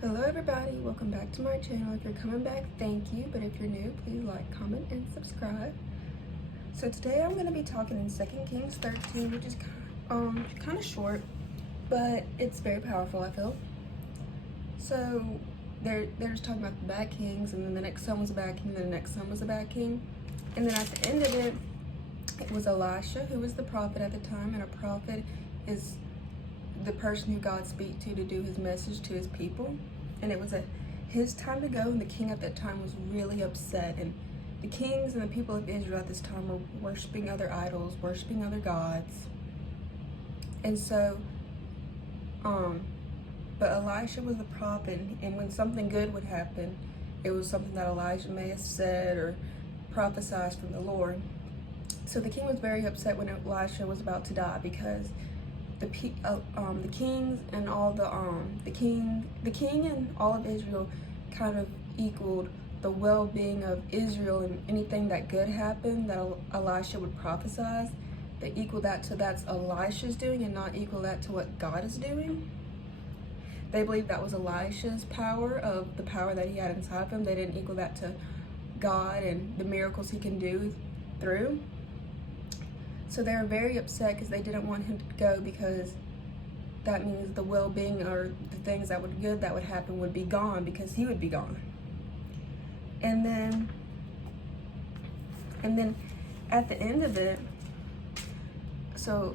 Hello everybody, welcome back to my channel. If you're coming back, thank you, but if you're new, please like, comment, and subscribe. So today I'm going to be talking in 2 Kings 13, which is kind of short, but it's very powerful, I feel. So they're just talking about the bad kings, and then the next son was a bad king, and then the next son was a bad king. And then at the end of it, it was Elisha, who was the prophet at the time, and a prophet is the person who God speaks to do his message to his people. And it was his time to go, and the king at that time was really upset. And the kings and the people of Israel at this time were worshiping other idols, worshiping other gods. And so, but Elisha was the prophet, and when something good would happen, it was something that Elijah may have said or prophesied from the Lord. So the king was very upset when Elisha was about to die, because the kings and all the king and all of Israel kind of equaled the well-being of Israel, and anything that good happened that Elisha would prophesize, they equal that to that's Elisha's doing and not equal that to what God is doing. They believed that was Elisha's power, of the power that he had inside of him. They didn't equal that to God and the miracles he can do through. So they were very upset because they didn't want him to go, because that means the well-being or the things that would good that would happen would be gone, because he would be gone. And then at the end of it, so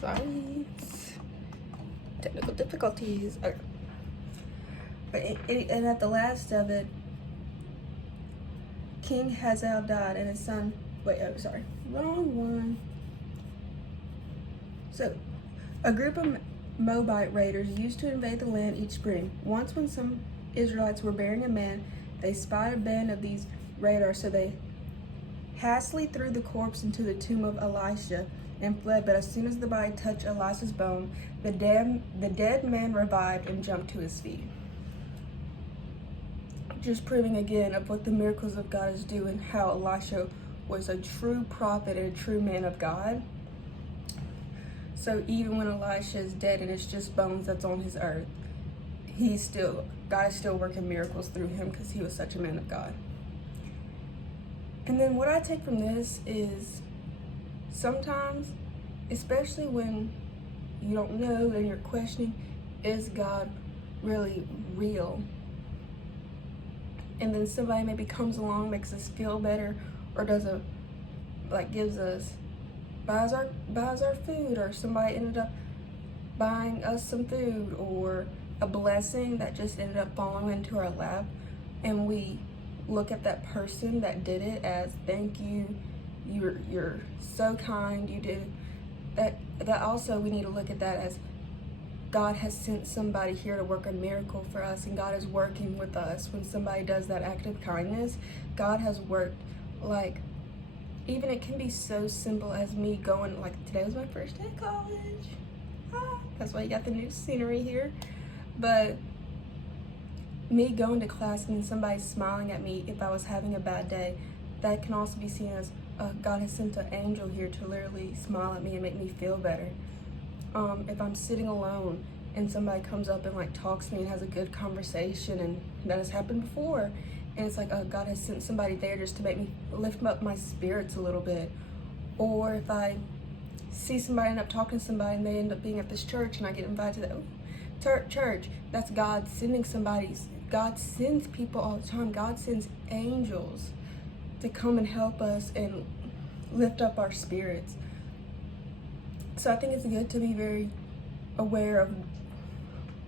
sorry, technical difficulties. Okay. And at the last of it, King Hazael died, and his son, wrong one. So, a group of Moabite raiders used to invade the land each spring. Once, when some Israelites were burying a man, they spied a band of these raiders, so they hastily threw the corpse into the tomb of Elisha and fled. But as soon as the body touched Elisha's bone, the dead man revived and jumped to his feet. Just proving again of what the miracles of God is doing, how Elisha was a true prophet and a true man of God. So even when Elisha is dead and it's just bones that's on his earth, God is still working miracles through him, because he was such a man of God. And then what I take from this is, sometimes, especially when you don't know and you're questioning, is God really real? And then somebody maybe comes along, makes us feel better, or buys our food, or somebody ended up buying us some food, or a blessing that just ended up falling into our lap, and we look at that person that did it as, thank you, you're so kind, you did that. That also, we need to look at that as God has sent somebody here to work a miracle for us, and God is working with us. When somebody does that act of kindness, God has worked. Like, even it can be so simple as me going, like today was my first day of college. That's why you got the new scenery here. But me going to class and somebody smiling at me if I was having a bad day, that can also be seen as God has sent an angel here to literally smile at me and make me feel better. If I'm sitting alone and somebody comes up and talks to me and has a good conversation, and that has happened before, and it's like, oh, God has sent somebody there just to make me lift up my spirits a little bit. Or if I see somebody end up talking to somebody and they end up being at this church and I get invited to the church, that's God sending somebody. God sends people all the time. God sends angels to come and help us and lift up our spirits. So I think it's good to be very aware of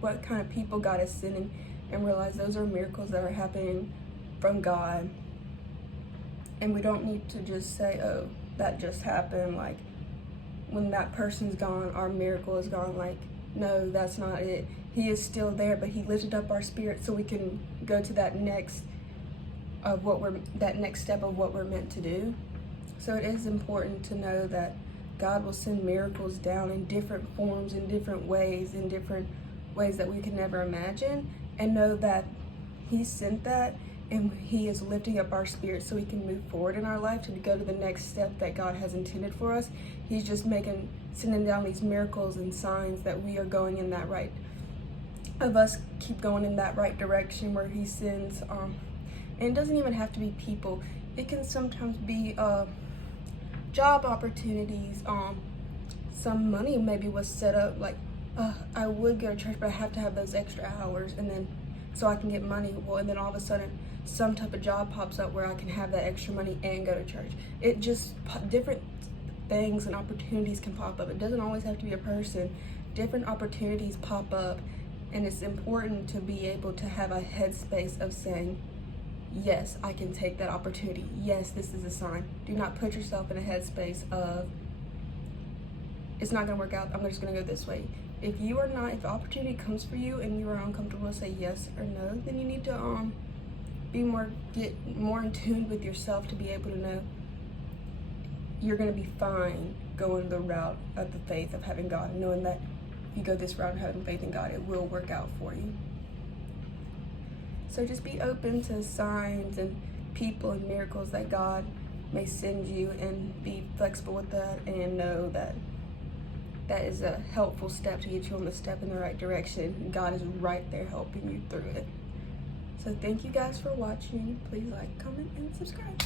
what kind of people God is sending, and realize those are miracles that are happening from God. And we don't need to just say, oh, that just happened. Like, when that person's gone, our miracle is gone. Like, no, that's not it. He is still there, but he lifted up our spirit so we can go to that next step of what we're meant to do. So it is important to know that God will send miracles down in different forms, in different ways that we can never imagine, and know that he sent that, and He is lifting up our spirit so we can move forward in our life to go to the next step that God has intended for us. He's just sending down these miracles and signs that we are going in that right, of us keep going in that right direction where He sends, and it doesn't even have to be people. It can sometimes be job opportunities. Some money maybe was set up, like I would go to church, but I have to have those extra hours, and then so I can get money. Well, and then all of a sudden some type of job pops up where I can have that extra money and go to church. It just, different things and opportunities can pop up. It doesn't always have to be a person. Different opportunities pop up, and it's important to be able to have a headspace of saying, yes, I can take that opportunity. Yes, this is a sign. Do not put yourself in a headspace of, it's not gonna work out, I'm just gonna go this way. If the opportunity comes for you and you are uncomfortable to say yes or no, then you need to get more in tune with yourself to be able to know you're gonna be fine going the route of the faith of having God, and knowing that if you go this route of having faith in God, it will work out for you. So just be open to signs and people and miracles that God may send you, and be flexible with that, and know that that is a helpful step to get you on the step in the right direction. God is right there helping you through it. So thank you guys for watching. Please like, comment, and subscribe.